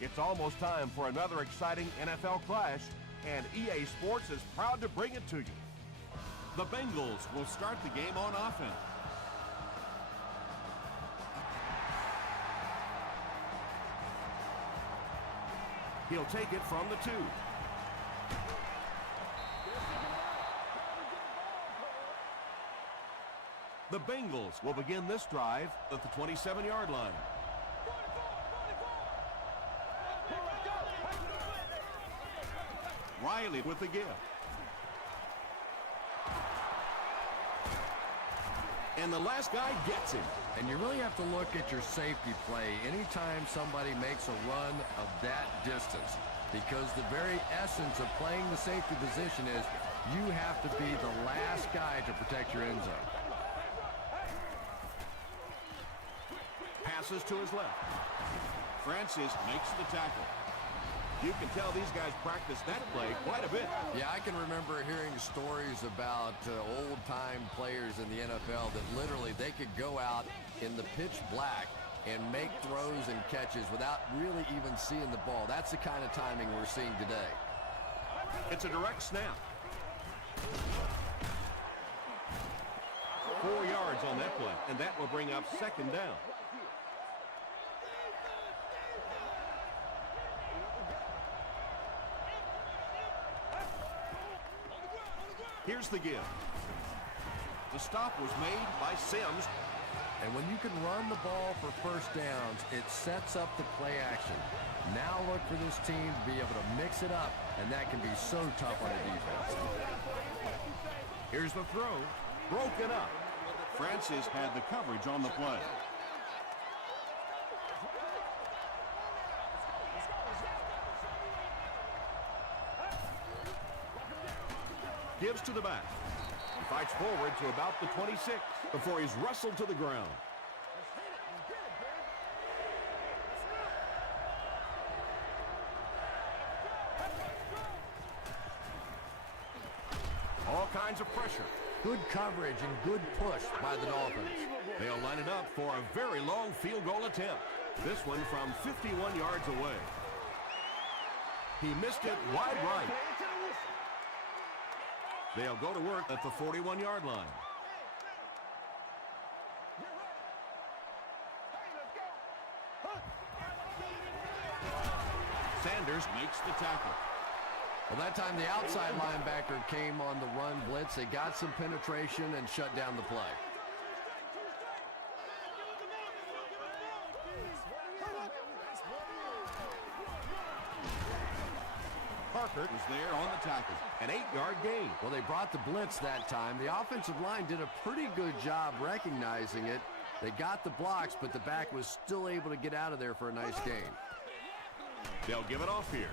It's almost time for another exciting NFL clash, and EA Sports is proud to bring it to you. The Bengals will start the game on offense. He'll take it from the 2. The Bengals will begin this drive at the 27-yard line. Riley with the give. And the last guy gets him. And you really have to look at your safety play anytime somebody makes a run of that distance, because the very essence of playing the safety position is you have to be the last guy to protect your end zone. Passes to his left. Francis makes the tackle. You can tell these guys practice that play quite a bit. Yeah, I can remember hearing stories about old-time players in the NFL that literally they could go out in the pitch black and make throws and catches without really even seeing the ball. That's the kind of timing we're seeing today. It's a direct snap. 4 yards on that play, and that will bring up second down. Here's the give. The stop was made by Sims. And when you can run the ball for first downs, it sets up the play action. Now look for this team to be able to mix it up, and that can be so tough on a defense. Here's the throw. Broken up. Francis had the coverage on the play. Gives to the back. He fights forward to about the 26 before he's wrestled to the ground. All kinds of pressure. Good coverage and good push by the Dolphins. They'll line it up for a very long field goal attempt. This one from 51 yards away. He missed it wide right. They'll go to work at the 41-yard line. Sanders makes the tackle. Well, that time the outside linebacker came on the run blitz. They got some penetration and shut down the play. Parker was there on the tackle. An 8-yard gain. Well, they brought the blitz that time. The offensive line did a pretty good job recognizing it. They got the blocks, but the back was still able to get out of there for a nice gain. They'll give it off here.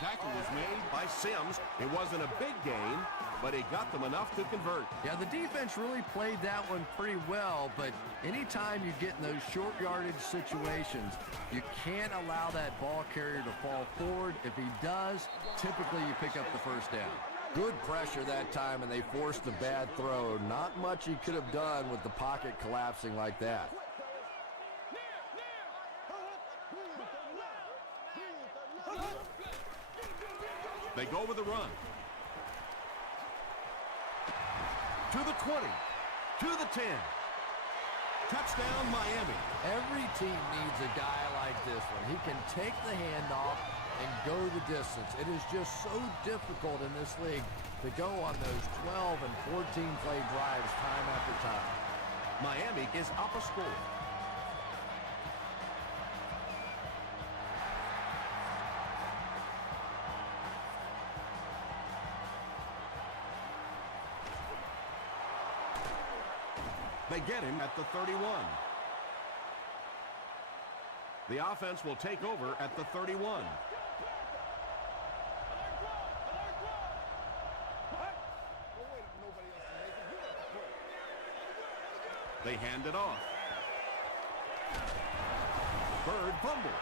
Tackle was made by Sims. It wasn't a big gain, but he got them enough to convert. Yeah, the defense really played that one pretty well, but anytime you get in those short yardage situations, you can't allow that ball carrier to fall forward. If he does, typically you pick up the first down. Good pressure that time, and they forced a bad throw. Not much he could have done with the pocket collapsing like that. They go with the run. To the 20. To the 10. Touchdown, Miami. Every team needs a guy like this one. He can take the handoff and go the distance. It is just so difficult in this league to go on those 12 and 14-play drives time after time. Miami is up a score. They get him at the 31. The offense will take over at the 31. They hand it off. Bird fumble.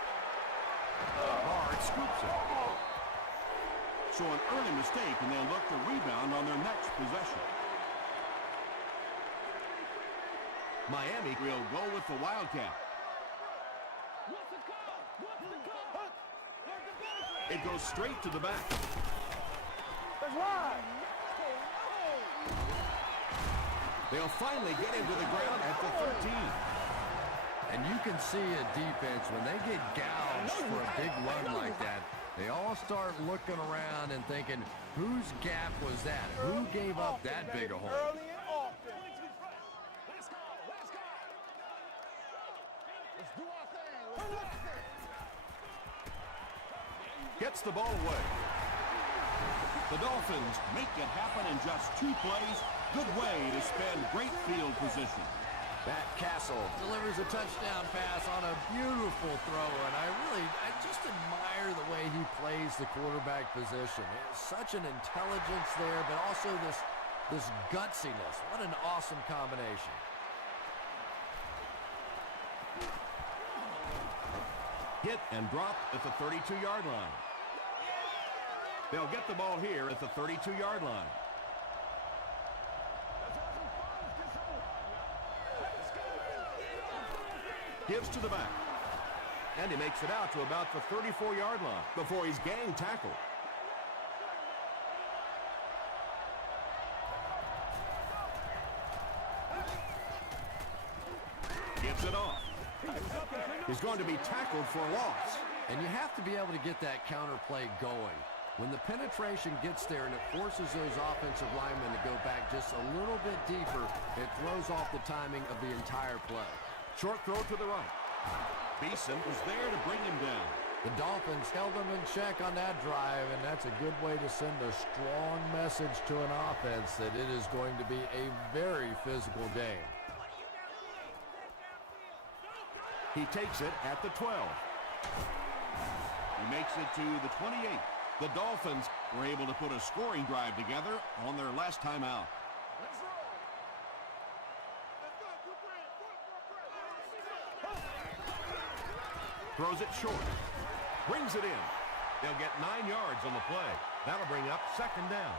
Bard scoops it. So an early mistake, and they'll look to rebound on their next possession. Miami will go with the Wildcat. It goes straight to the back. They'll finally get him to the ground at the 13. And you can see a defense, when they get gouged for a big run like that, they all start looking around and thinking, whose gap was that? Who gave up that big a hole? Early and often. Let's go. Let's do our thing. Gets the ball away. The Dolphins make it happen in just 2 plays. Good way to spend great field position. Matt Castle delivers a touchdown pass on a beautiful throw, and I just admire the way he plays the quarterback position. Such an intelligence there, but also this gutsiness. What an awesome combination. Hit and dropped at the 32-yard line. They'll get the ball here at the 32-yard line. Gives to the back. And he makes it out to about the 34-yard line before he's gang tackled. Gives it off. He's going to be tackled for a loss. And you have to be able to get that counter play going. When the penetration gets there and it forces those offensive linemen to go back just a little bit deeper, it throws off the timing of the entire play. Short throw to the right. Beeson was there to bring him down. The Dolphins held them in check on that drive, and that's a good way to send a strong message to an offense that it is going to be a very physical game. He takes it at the 12. He makes it to the 28. The Dolphins were able to put a scoring drive together on their last time out. Throws it short. Brings it in. They'll get 9 yards on the play. That'll bring up second down.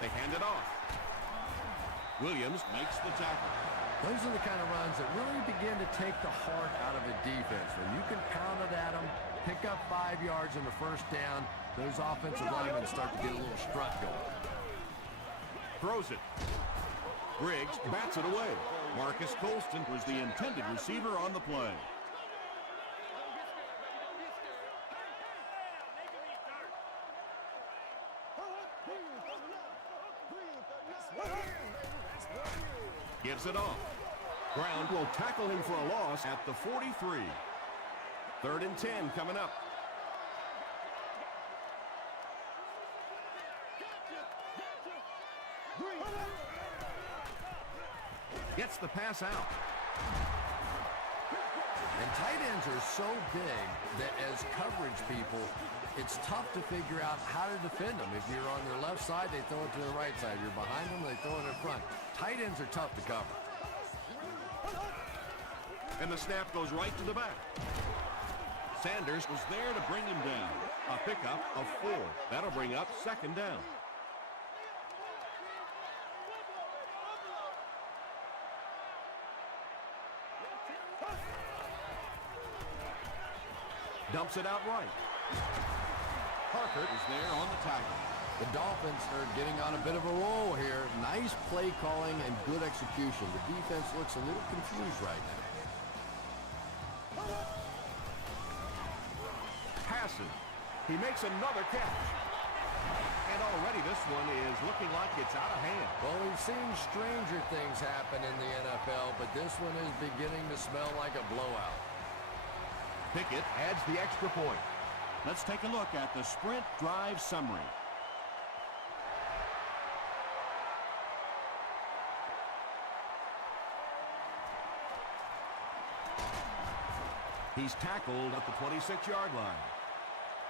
They hand it off. Williams makes the tackle. Those are the kind of runs that really begin to take the heart out of a defense. When you can pound it at them, pick up 5 yards in the first down, those offensive linemen start to get a little strut going. Throws it. Briggs bats it away. Marcus Colston was the intended receiver on the play. Gives it off. Brown will tackle him for a loss at the 43. 3rd and 10 coming up. Gets the pass out. And tight ends are so big that as coverage people, it's tough to figure out how to defend them. If you're on their left side, they throw it to the right side. If you're behind them, they throw it in front. Tight ends are tough to cover. And the snap goes right to the back. Sanders was there to bring him down. A pickup of 4. That'll bring up second down. Dumps it out right. Parker is there on the tackle. The Dolphins are getting on a bit of a roll here. Nice play calling and good execution. The defense looks a little confused right now. Passes. He makes another catch. And already this one is looking like it's out of hand. Well, we've seen stranger things happen in the NFL, but this one is beginning to smell like a blowout. Pickett adds the extra point. Let's take a look at the sprint drive summary. He's tackled at the 26-yard line.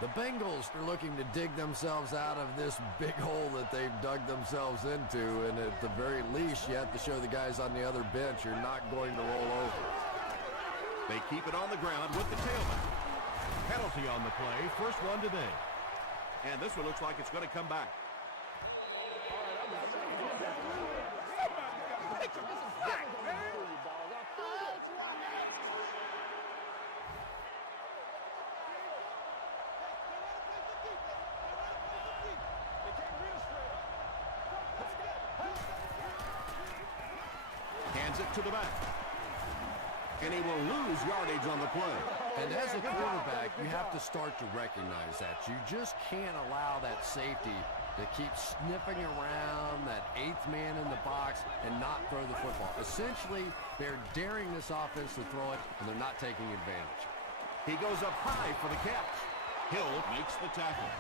The Bengals are looking to dig themselves out of this big hole that they've dug themselves into, and at the very least, you have to show the guys on the other bench you're not going to roll over. They keep it on the ground with the tailback. Penalty on the play, first one today. And this one looks like it's going to come back. Hands it to the back. And he will lose yardage on the play. And as a quarterback, you have to start to recognize that. You just can't allow that safety to keep sniffing around that eighth man in the box and not throw the football. Essentially, they're daring this offense to throw it, and they're not taking advantage. He goes up high for the catch. Hill makes the tackle.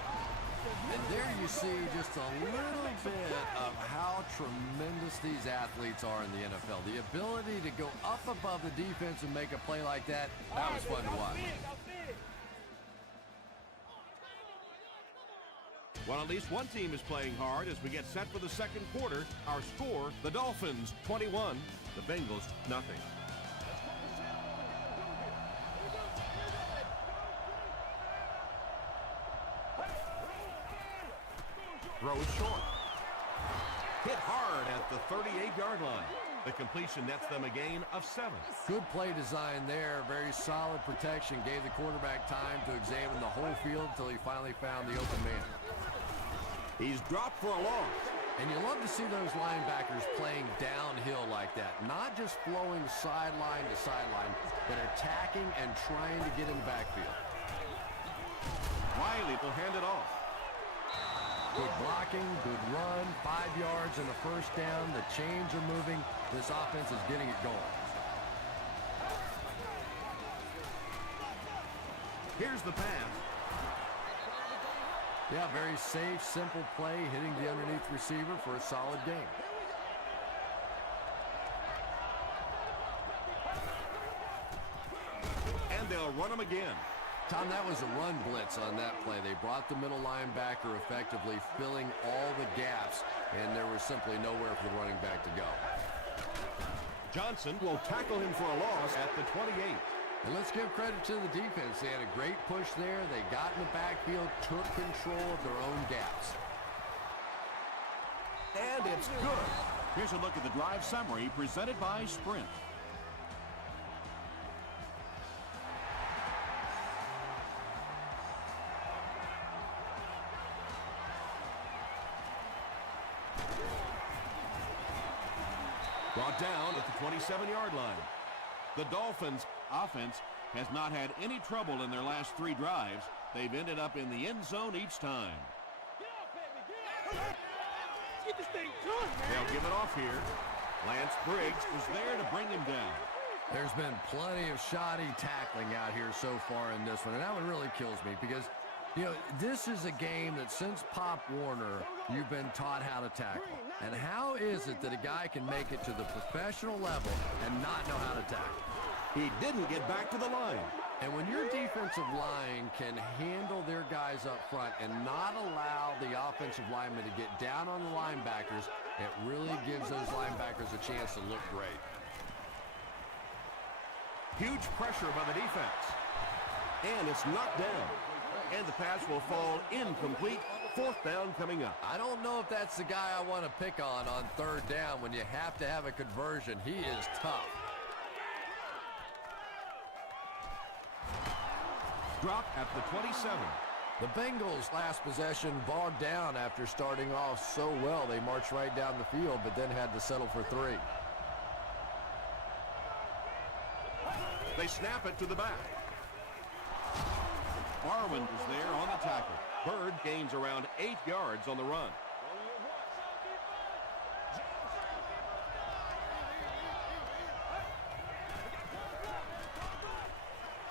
And there you see just a little bit of how tremendous these athletes are in the NFL. The ability to go up above the defense and make a play like that, that was fun to watch. Well, at least one team is playing hard as we get set for the second quarter. Our score, the Dolphins 21, the Bengals nothing. Throws short. Hit hard at the 38-yard line. The completion nets them a gain of 7. Good play design there. Very solid protection. Gave the quarterback time to examine the whole field until he finally found the open man. He's dropped for a loss. And you love to see those linebackers playing downhill like that. Not just flowing sideline to sideline, but attacking and trying to get in the backfield. Riley will hand it off. Good blocking, good run, 5 yards and a first down. The chains are moving. This offense is getting it going. Here's the pass. Yeah, very safe, simple play, hitting the underneath receiver for a solid gain. And they'll run him again. Tom, that was a run blitz on that play. They brought the middle linebacker effectively, filling all the gaps, and there was simply nowhere for the running back to go. Johnson will tackle him for a loss at the 28. And let's give credit to the defense. They had a great push there. They got in the backfield, took control of their own gaps. And it's good. Here's a look at the drive summary presented by Sprint. Brought down at the 27-yard line. The Dolphins' offense has not had any trouble in their last 3 drives. They've ended up in the end zone each time. They'll give it off here. Lance Briggs was there to bring him down. There's been plenty of shoddy tackling out here so far in this one, and that one really kills me because, you know, this is a game that since Pop Warner, you've been taught how to tackle. And how is it that a guy can make it to the professional level and not know how to tackle? He didn't get back to the line. And when your defensive line can handle their guys up front and not allow the offensive linemen to get down on the linebackers, it really gives those linebackers a chance to look great. Huge pressure by the defense. And it's knocked down. And the pass will fall incomplete. 4th down coming up. I don't know if that's the guy I want to pick on 3rd down when you have to have a conversion. He is tough. Drop at the 27. The Bengals' last possession bogged down after starting off so well. They marched right down the field, but then had to settle for 3. They snap it to the back. Barwin is there on the tackle. Bird gains around 8 yards on the run.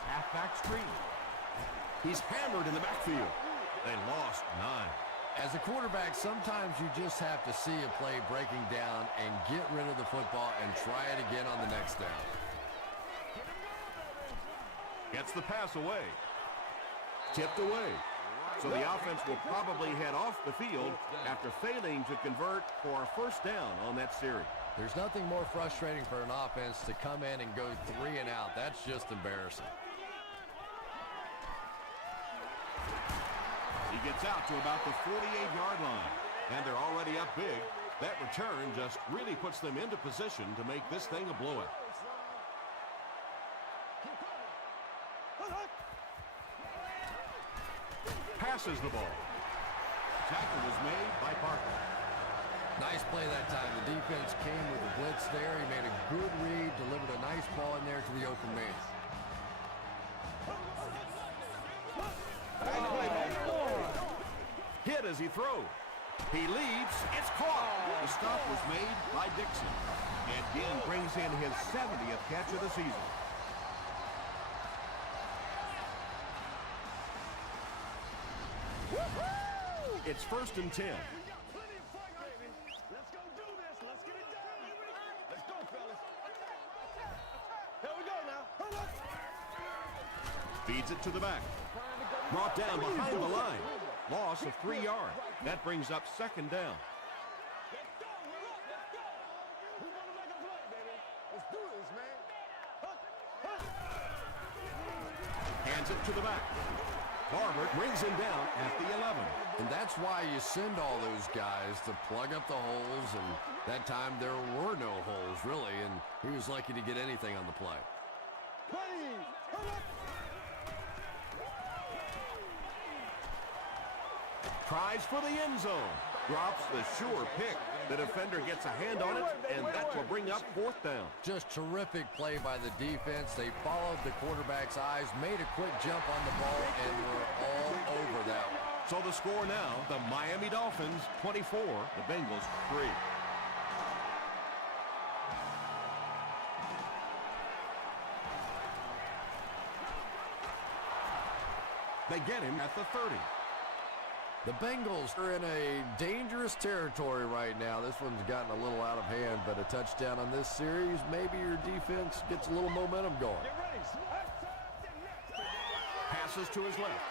Halfback screen. He's hammered in the backfield. They lost 9. As a quarterback, sometimes you just have to see a play breaking down and get rid of the football and try it again on the next down. Gets the pass away. Tipped away. So the offense will probably head off the field after failing to convert for a first down on that series. There's nothing more frustrating for an offense to come in and go 3 and out. That's just embarrassing. He gets out to about the 48-yard line. And they're already up big. That return just really puts them into position to make this thing a blowout. Passes the ball. Tackle was made by Parker. Nice play that time. The defense came with a blitz there. He made a good read, delivered a nice ball in there to the open man. Hit as he throws. He leaps. It's caught. The stop was made by Dixon. And Ginn brings in his 70th catch of the season. It's 1st and 10. Let's go do this. Let's get it done. Let's go, fellas. Here we go now. Feeds it to the back. Brought down behind the line. Loss of 3 yards. That brings up 2nd down. Let's go. We're up. Let's go. We want to make a play, baby. Let's do this, man. Hands it to the back. Barber brings him down at the 11. And that's why you send all those guys to plug up the holes, and that time there were no holes, really, and he was lucky to get anything on the play. Tries for the end zone. Drops the sure pick. The defender gets a hand on it, and that will bring up 4th down. Just terrific play by the defense. They followed the quarterback's eyes, made a quick jump on the ball, and were all over that one. So the score now, the Miami Dolphins 24, the Bengals 3. They get him at the 30. The Bengals are in a dangerous territory right now. This one's gotten a little out of hand, but a touchdown on this series, maybe your defense gets a little momentum going. Passes to his left.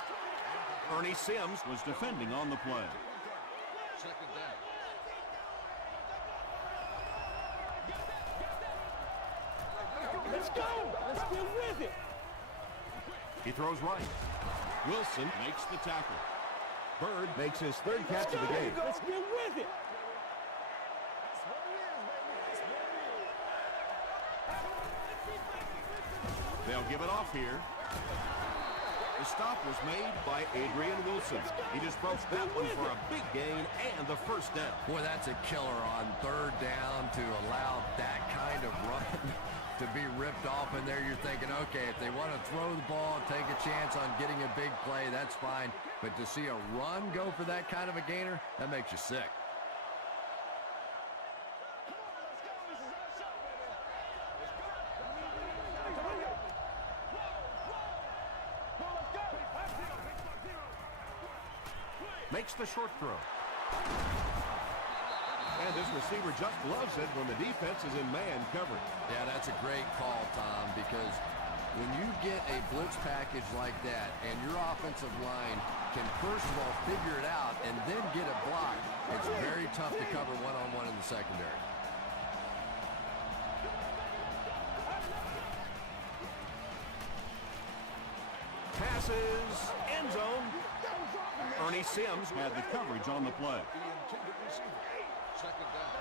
Ernie Sims was defending on the play. 2nd down. Let's go. Let's get with it. He throws right. Wilson makes the tackle. Bird makes his 3rd catch of the game. Let's get with it. They'll give it off here. The stop was made by Adrian Wilson. He just broke that one for a big gain and the 1st down. Boy, that's a killer on 3rd down to allow that kind of run to be ripped off in there. You're thinking, okay, if they want to throw the ball, take a chance on getting a big play, that's fine. But to see a run go for that kind of a gainer, that makes you sick. Makes the short throw. And this receiver just loves it when the defense is in man coverage. Yeah, that's a great call, Tom, because when you get a blitz package like that and your offensive line can first of all figure it out and then get it blocked, it's very tough to cover one-on-one in the secondary. Passes, end zone. Ernie Sims had the coverage on the play. The intended receiver. 2nd down.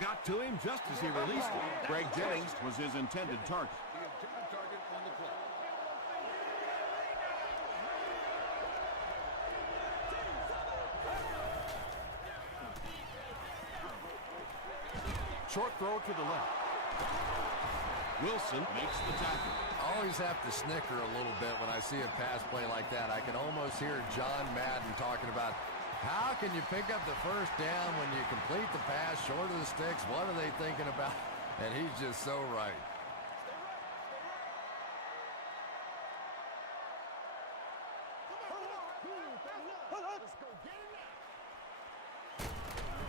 Got to him just as he released it. Greg Jennings was his intended target. The intended target on the play. Short throw to the left. Wilson makes the tackle. I always have to snicker a little bit when I see a pass play like that. I can almost hear John Madden talking about how can you pick up the 1st down when you complete the pass short of the sticks? What are they thinking about? And he's just so right.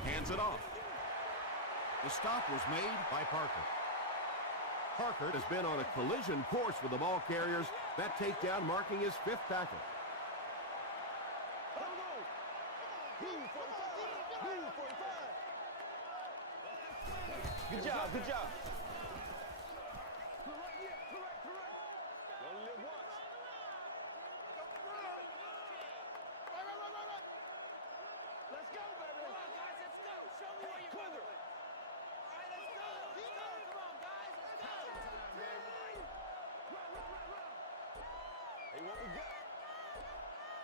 Hands it off. The stop was made by Parker. Parker has been on a collision course with the ball carriers. That takedown marking his 5th tackle. Good job. Good job. Hey, what we got?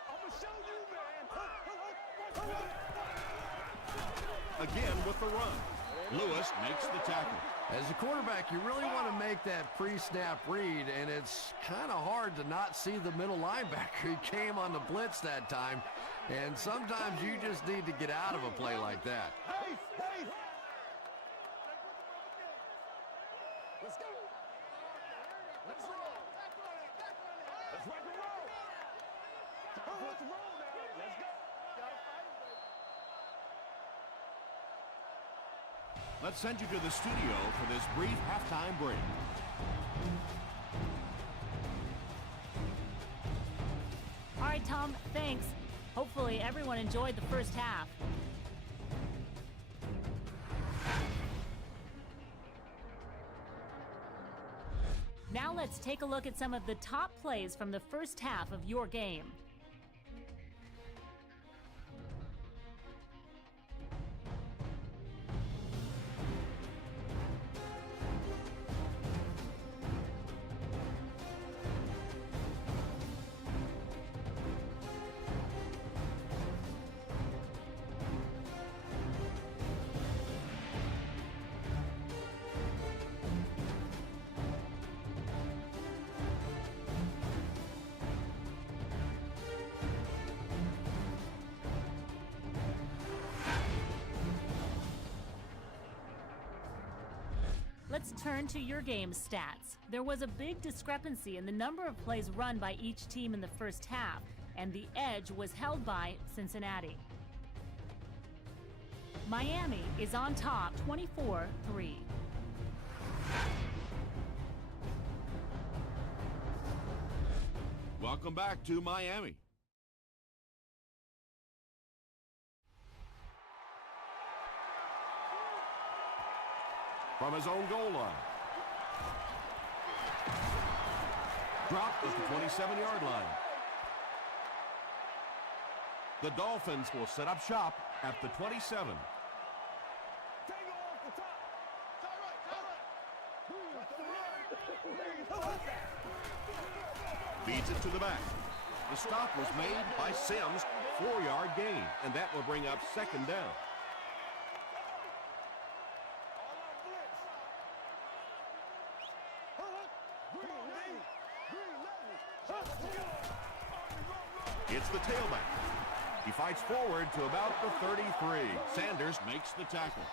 I'ma show you, man. Again with the run. Lewis makes the tackle. As a quarterback, you really want to make that pre-snap read, and it's kind of hard to not see the middle linebacker. He came on the blitz that time, and sometimes you just need to get out of a play like that. Hey, hey. Let's go. Let's roll. Let's rock and roll. Time for us to roll now. Let's go. Let's send you to the studio for this brief halftime break. All right, Tom, thanks. Hopefully everyone enjoyed the first half. Now let's take a look at some of the top plays from the first half of your game. Let's turn to your game stats. There was a big discrepancy in the number of plays run by each team in the first half, and the edge was held by Cincinnati. Miami is on top 24-3. Welcome back to Miami. From his own goal line. Dropped at the 27-yard line. The Dolphins will set up shop at the 27. Feeds it to the back. The stop was made by Sims, 4-yard gain, and that will bring up second down. It's the tailback. He fights forward to about the 33. Sanders makes the tackle.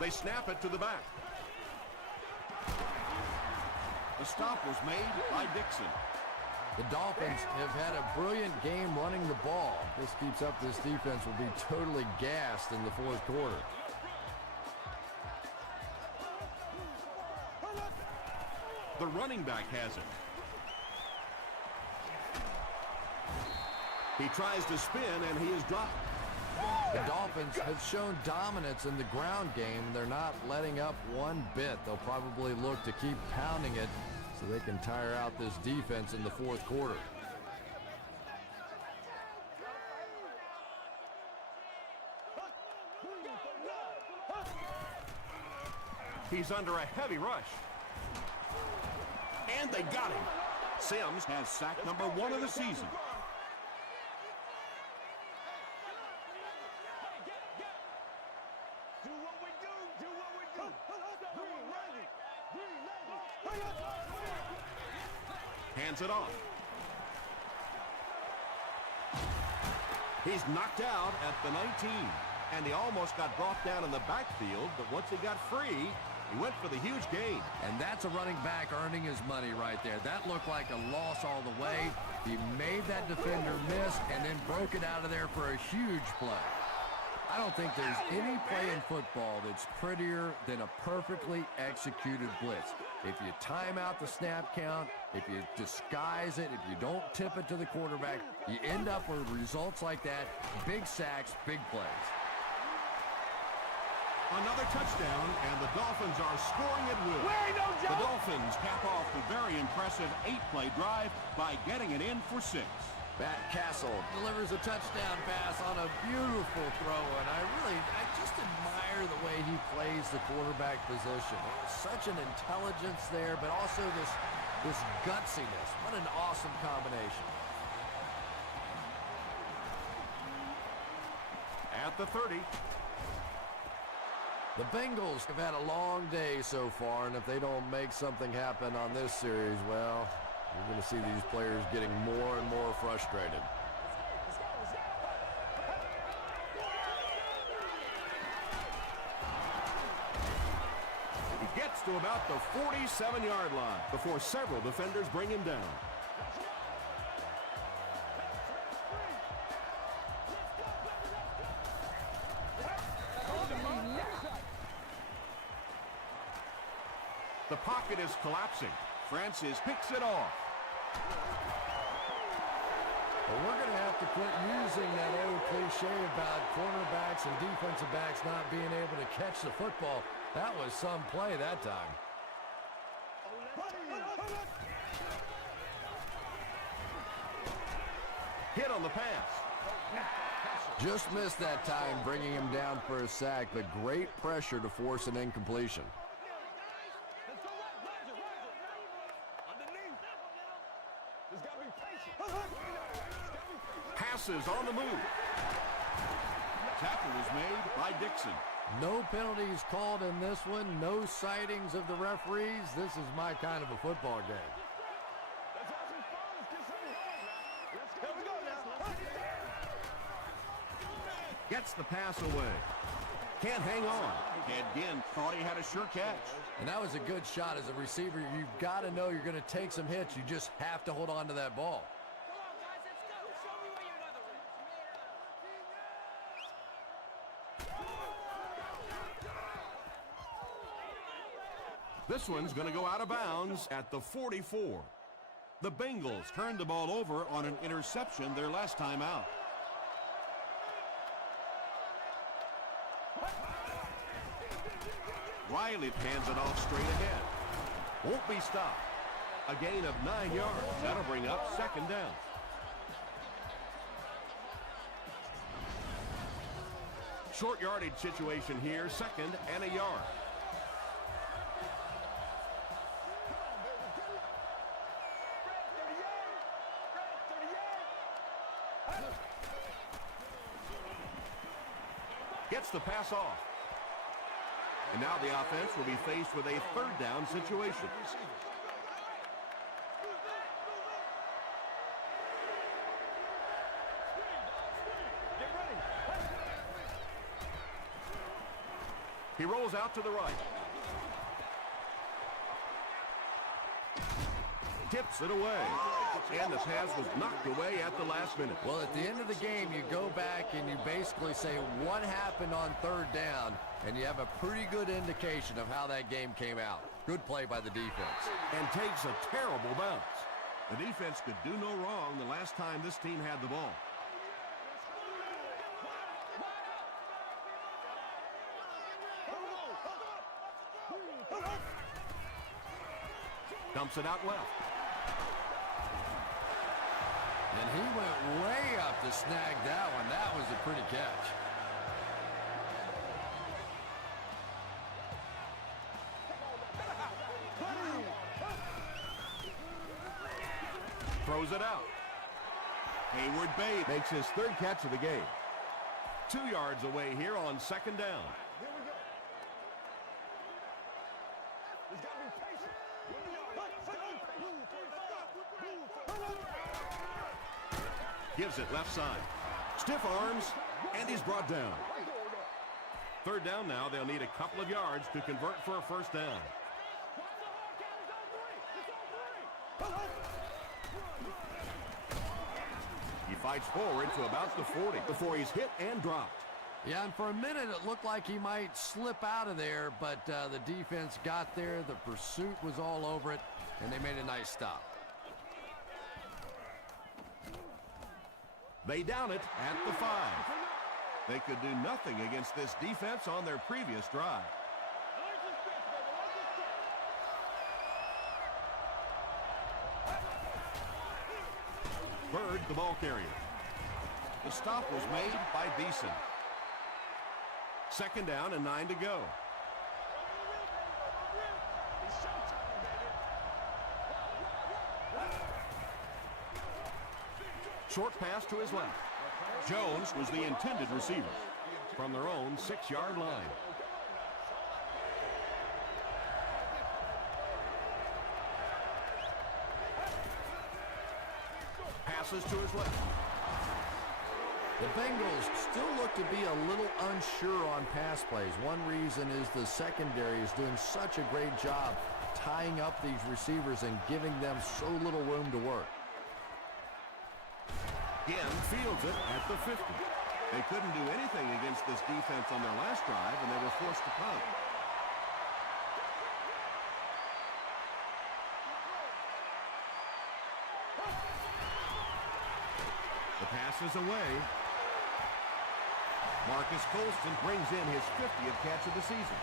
They snap it to the back. The stop was made by Dixon. The Dolphins have had a brilliant game running the ball. This keeps up, this defense will be totally gassed in the fourth quarter. The running back has it. He tries to spin, and he is dropped. The Dolphins have shown dominance in the ground game. They're not letting up one bit. They'll probably look to keep pounding it so they can tire out this defense in the fourth quarter. He's under a heavy rush. And they got him. Sims has sack number 1 of the season. Hands it off. He's knocked out at the 19. And he almost got brought down in the backfield, but once he got free, he went for the huge gain. And that's a running back earning his money right there. That looked like a loss all the way. He made that defender miss and then broke it out of there for a huge play. I don't think there's any play in football that's prettier than a perfectly executed blitz. If you time out the snap count, if you disguise it, if you don't tip it to the quarterback, you end up with results like that. Big sacks, big plays. Another touchdown, and the Dolphins are scoring at will. The Dolphins cap off the very impressive 8-play drive by getting it in for 6. Matt Castle delivers a touchdown pass on a beautiful throw, and I just admire the way he plays the quarterback position. Such an intelligence there, but also this gutsiness. What an awesome combination. At the 30. The Bengals have had a long day so far, and if they don't make something happen on this series, well, you're going to see these players getting more and more frustrated. He gets to about the 47-yard line before several defenders bring him down. The pocket is collapsing. Francis picks it off. Well, we're going to have to quit using that old cliche about cornerbacks and defensive backs not being able to catch the football. That was some play that time. Hit on the pass. Just missed that time, bringing him down for a sack, but great pressure to force an incompletion. Passes on the move. Tackle was made by Dixon. No penalties called in this one. No sightings of the referees. This is my kind of a football game. Gets the pass away. Can't hang on. Again, thought he had a sure catch. And that was a good shot. As a receiver, you've got to know you're going to take some hits. You just have to hold on to that ball. This one's going to go out of bounds at the 44. The Bengals turned the ball over on an interception their last time out. Riley hands it off straight ahead. Won't be stopped. A gain of 9 yards. That'll bring up second down. Short yardage situation here, second and a yard. Gets the pass off. And now the offense will be faced with a third down situation. He rolls out to the right. Tips it away. And the pass was knocked away at the last minute. Well, at the end of the game, you go back and you basically say what happened on third down, and you have a pretty good indication of how that game came out. Good play by the defense. And takes a terrible bounce. The defense could do no wrong the last time this team had the ball. Dumps it out left. And he went way up to snag that one. That was a pretty catch. Throws it out. Hayward Bay Makes his third catch of the game. 2 yards away here on second down. Gives it left side. Stiff arms, and he's brought down. Third down now. They'll need a couple of yards to convert for a first down. He fights forward to about the 40 before he's hit and dropped. Yeah, and for a minute it looked like he might slip out of there, but the defense got there. The pursuit was all over it, and they made a nice stop. They down it at the 5. They could do nothing against this defense on their previous drive. Bird the ball carrier. The stop was made by Beeson. 2nd down and 9 to go. Short pass to his left. Jones was the intended receiver from their own 6-yard line. Passes to his left. The Bengals still look to be a little unsure on pass plays. One reason is the secondary is doing such a great job tying up these receivers and giving them so little room to work. Again, fields it at the 50. They couldn't do anything against this defense on their last drive, and they were forced to punt. The pass is away. Marcus Colston brings in his 50th catch of the season.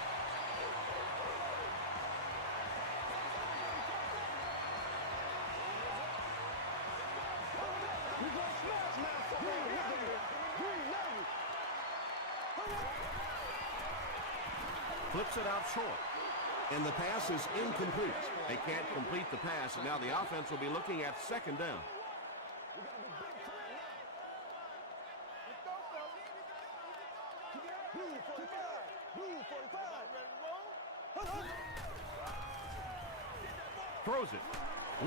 Flips it out short. And the pass is incomplete. They can't complete the pass, and now the offense will be looking at 2nd down. Throws it.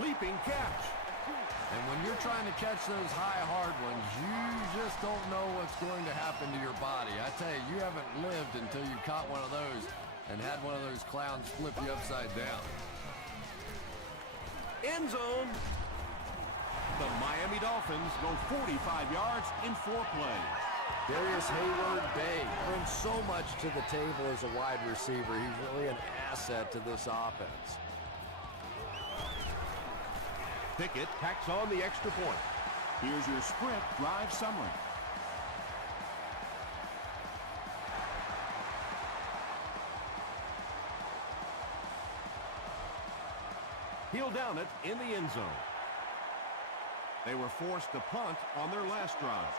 Leaping catch. And when you're trying to catch those high, hard ones, you just don't know what's going to happen to your body. I tell you, you haven't lived until you caught one of those and had one of those clowns flip you upside down. End zone. The Miami Dolphins go 45 yards in 4 plays. Darius Hayward-Bay brings so much to the table as a wide receiver. He's really an asset to this offense. Pickett tacks on the extra point. Here's your sprint drive summary. He'll down it in the end zone. They were forced to punt on their last drive.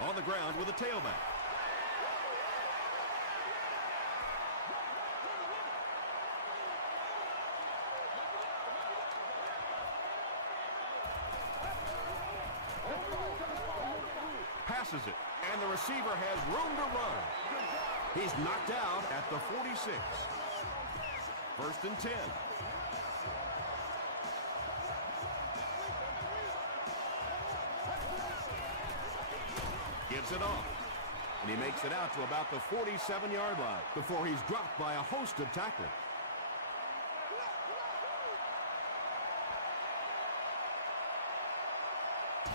On the ground with a tailback. Passes it, and the receiver has room to run. He's knocked out at the 46. 1st and 10. Gives it off, and he makes it out to about the 47-yard line before he's dropped by a host of tacklers.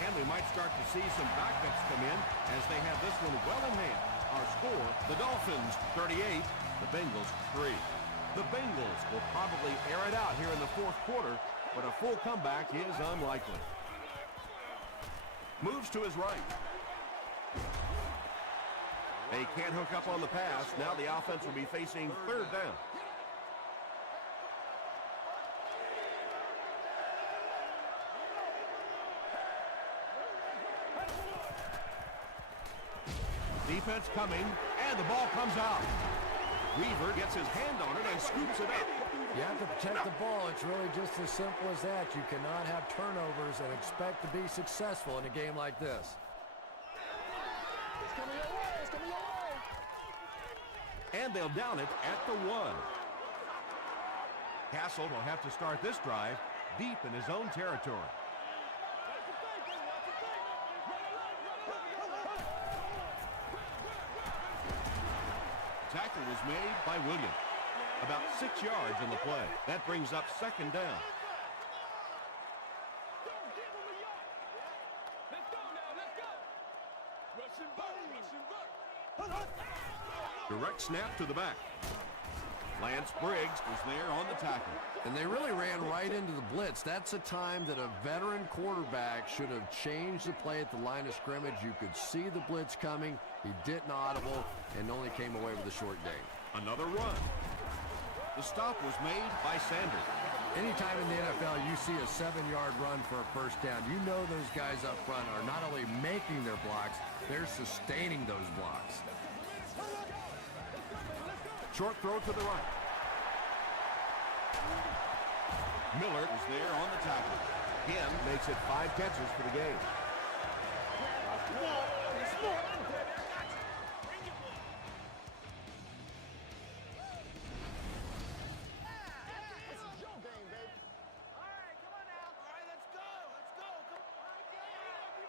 And we might start to see some backups come in as they have this one well in hand. Our score, the Dolphins 38, the Bengals 3. The Bengals will probably air it out here in the 4th quarter, but a full comeback is unlikely. Moves to his right. They can't hook up on the pass. Now the offense will be facing 3rd down. Defense coming, and the ball comes out. Weaver gets his hand on it and scoops it up. You have to protect the ball. It's really just as simple as that. You cannot have turnovers and expect to be successful in a game like this. It's coming your way. It's coming your way. And they'll down it at the 1. Castle will have to start this drive deep in his own territory. Tackle was made by Williams. About 6 yards in the play. That brings up 2nd down. Direct snap to the back. Lance Briggs was there on the tackle. And they really ran right into the blitz. That's a time that a veteran quarterback should have changed the play at the line of scrimmage. You could see the blitz coming. He didn't audible and only came away with a short gain. Another run. The stop was made by Sanders. Anytime in the NFL you see a 7-yard run for a first down, you know those guys up front are not only making their blocks, they're sustaining those blocks. Short throw to the right. Miller is there on the tackle. Again, Makes it 5 catches for the game.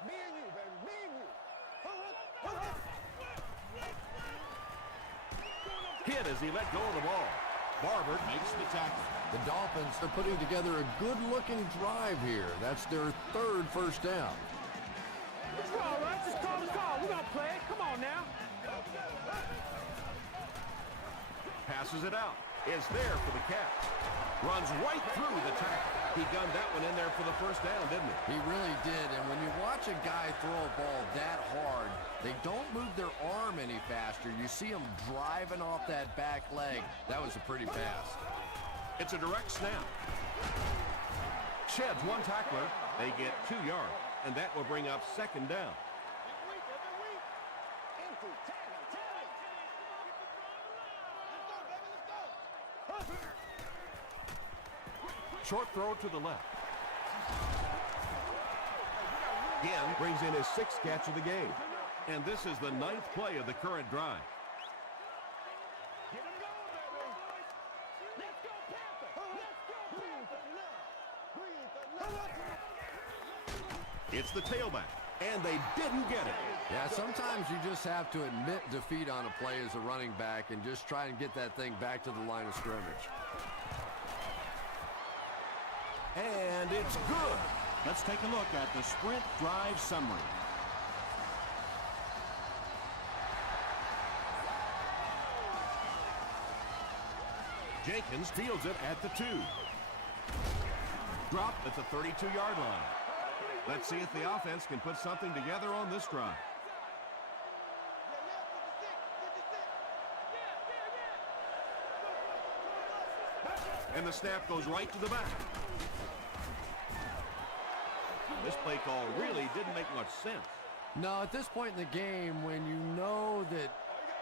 Me and you, baby. Me and you. hit as he let go of the ball. Barber makes the tackle. The Dolphins are putting together a good-looking drive here. That's their 3rd first down. It's all right. Just call the call. We're going to play it. Come on now. Passes it out. Is there for the catch. Runs right through the tackle. He gunned that one in there for the first down, didn't he? He really did, and when you watch a guy throw a ball that hard, they don't move their arm any faster. You see him driving off that back leg. That was a pretty pass. It's a direct snap. Sheds one tackler. They get 2 yards, and that will bring up 2nd down. Empty. Tag him. Tag him. Let's go, baby. Let's go. Short throw to the left. Again, brings in his 6th catch of the game. And this is the 9th play of the current drive. Get him going, baby. Let's go, Panther. Let's go, Panther. It's the tailback, and they didn't get it. Yeah, sometimes you just have to admit defeat on a play as a running back and just try and get that thing back to the line of scrimmage. And it's good. Let's take a look at the sprint drive summary. Jenkins fields it at the 2. Dropped at the 32-yard line. Let's see if the offense can put something together on this drive. And the snap goes right to the back. This play call really didn't make much sense. No, at this point in the game, when you know that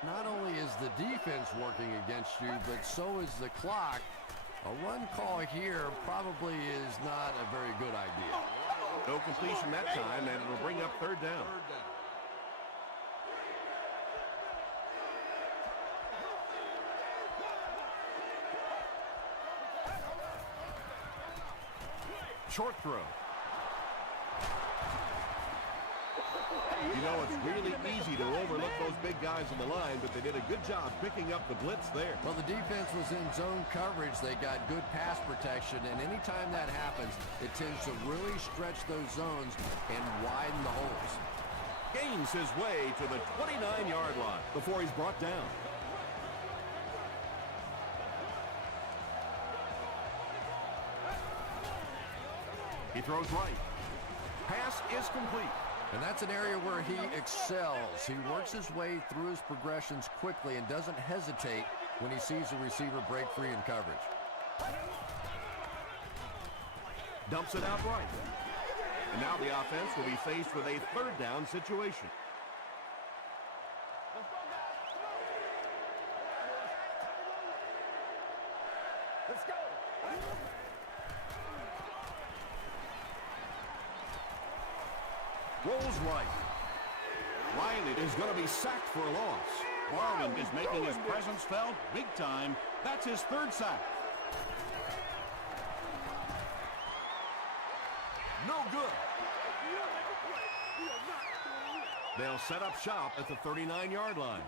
not only is the defense working against you, but so is the clock, a run call here probably is not a very good idea. No completion that time, and it'll bring up 3rd down. Short throw. You know, it's really easy to overlook those big guys on the line, but they did a good job picking up the blitz there. Well, the defense was in zone coverage. They got good pass protection, and anytime that happens, it tends to really stretch those zones and widen the holes. Gains his way to the 29-yard line before he's brought down. He throws right. Pass is complete. And that's an area where he excels. He works his way through his progressions quickly and doesn't hesitate when he sees a receiver break free in coverage. Dumps it out right. And now the offense will be faced with a 3rd down situation. Let's go. Rolls right. Riley is going to be sacked for a loss. Marvin is making his presence felt big time. That's his 3rd sack. No good. They'll set up shop at the 39-yard line.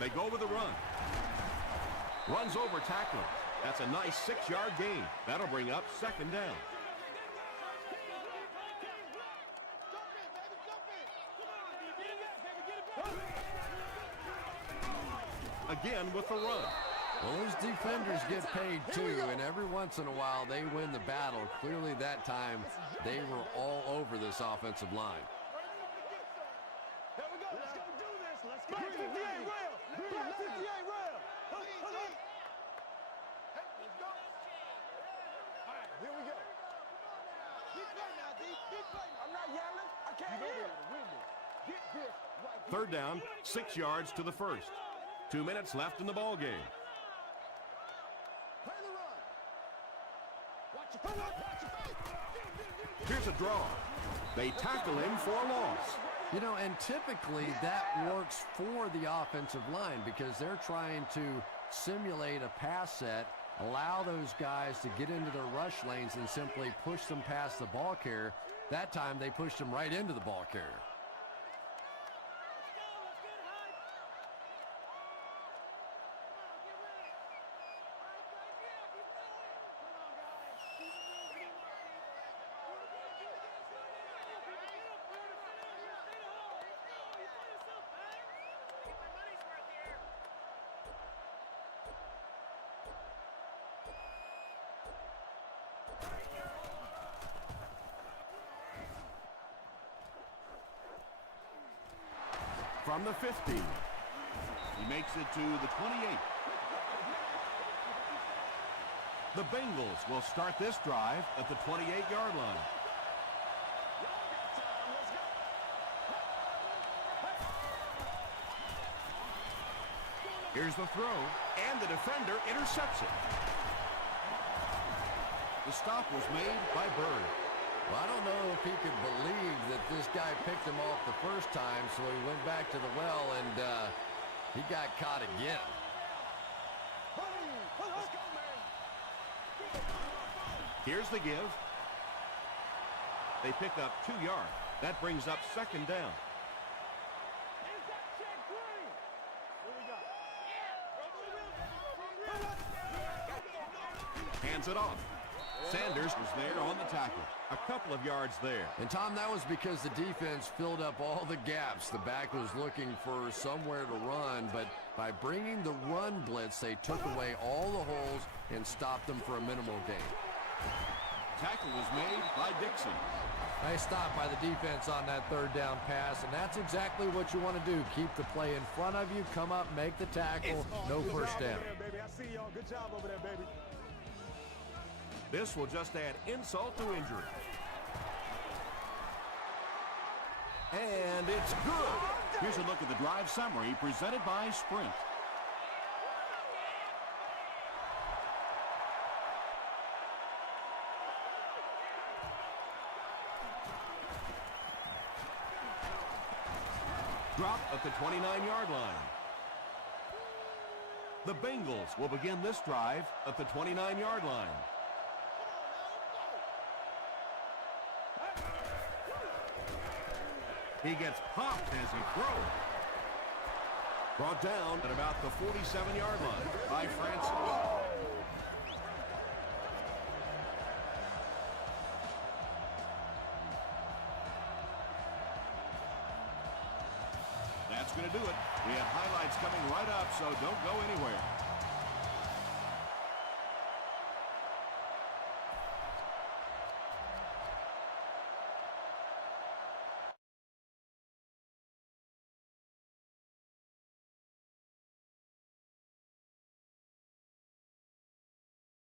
They go with the run. Runs over tackler. That's a nice 6-yard gain. That'll bring up 2nd down. Again with the run. Well, those defenders get paid too, and every once in a while they win the battle. Clearly that time they were all over this offensive line. Here we go. Let's go do this. Let's go. 58 rail. 58 rail. Hold on. Hey, let's go. All right, here we go. Keep playing now, D. Keep playing. I'm not yelling. I can't hear. Get this right here. Third down, 6 yards to the first. 2 minutes left in the ball game. Play the run. Watch your foot. Watch your face. Here's a draw. They tackle him for a loss. You know, and typically that works for the offensive line because they're trying to simulate a pass set, allow those guys to get into their rush lanes and simply push them past the ball carrier. That time they pushed them right into the ball carrier. From the 50, he makes it to the 28. The Bengals will start this drive at the 28-yard line. Here's the throw, and the defender intercepts it. The stop was made by Bird. Well, I don't know if he could believe that this guy picked him off the first time, so he went back to the well, and he got caught again. Let's go, man. Here's the give. They pick up 2 yards. That brings up second down. Hands it off. Sanders was there on the tackle. A couple of yards there. And, Tom, that was because the defense filled up all the gaps. The back was looking for somewhere to run, but by bringing the run blitz, they took away all the holes and stopped them for a minimal gain. Tackle was made by Dixon. Nice stop by the defense on that third down pass, and that's exactly what you want to do. Keep the play in front of you, come up, make the tackle, no first down. Baby, I see y'all. Good job over there, baby. This will just add insult to injury. And it's good. Here's a look at the drive summary presented by Sprint. Drop at the 29-yard line. The Bengals will begin this drive at the 29-yard line. He gets popped as he throws. Brought down at about the 47-yard line by Francis. That's going to do it. We have highlights coming right up, so don't go anywhere.